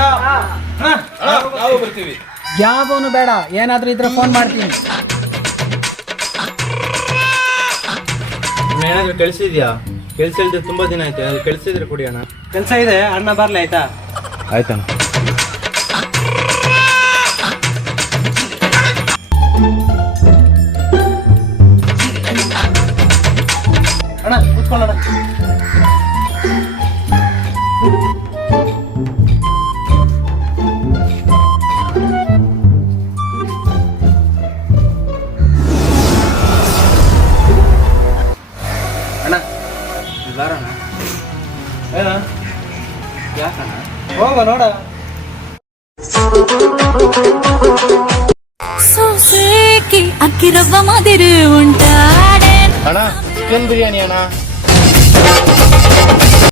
ನಾವು ಬರ್ತೀವಿ. ಯಾವನು ಬೇಡ, ಏನಾದ್ರೂ ಇದ್ರೆ ಫೋನ್ ಮಾಡ್ತೀನಿ. ಏನಾದ್ರೂ ಕೆಲ್ಸ ಇದೆಯಾ? ಕೆಲ್ಸ ಇಲ್ದೆ ತುಂಬಾ ದಿನ ಆಯ್ತು, ಅಲ್ಲಿ ಕೆಲ್ಸ ಇದ್ರೆ ಕೊಡಿ ಅಣ್ಣ. ಕೆಲಸ ಇದೆ, ಅಣ್ಣ ಬರ್ಲಿ ಆಯ್ತಾ? ಆಯ್ತಣ್ಣ. ಅಣ್ಣ ಕೂತ್ಕೊಳ್ಳೋಣ. ಅಣ್ಣ ಬಾರಣ್ಣ. ಏನ ಯಾಕಣ್ಣ? ಹೋಗ ನೋಡ. ಸೋಸೇಕಿ ಅಕ್ಕಿ ರವ್ವ ಮಾದಿರು ಉಂಟಾಡೆ ಅಣ್ಣ ಚಿಕನ್ ಬಿರಿಯಾನಿ ಅಣ್ಣ.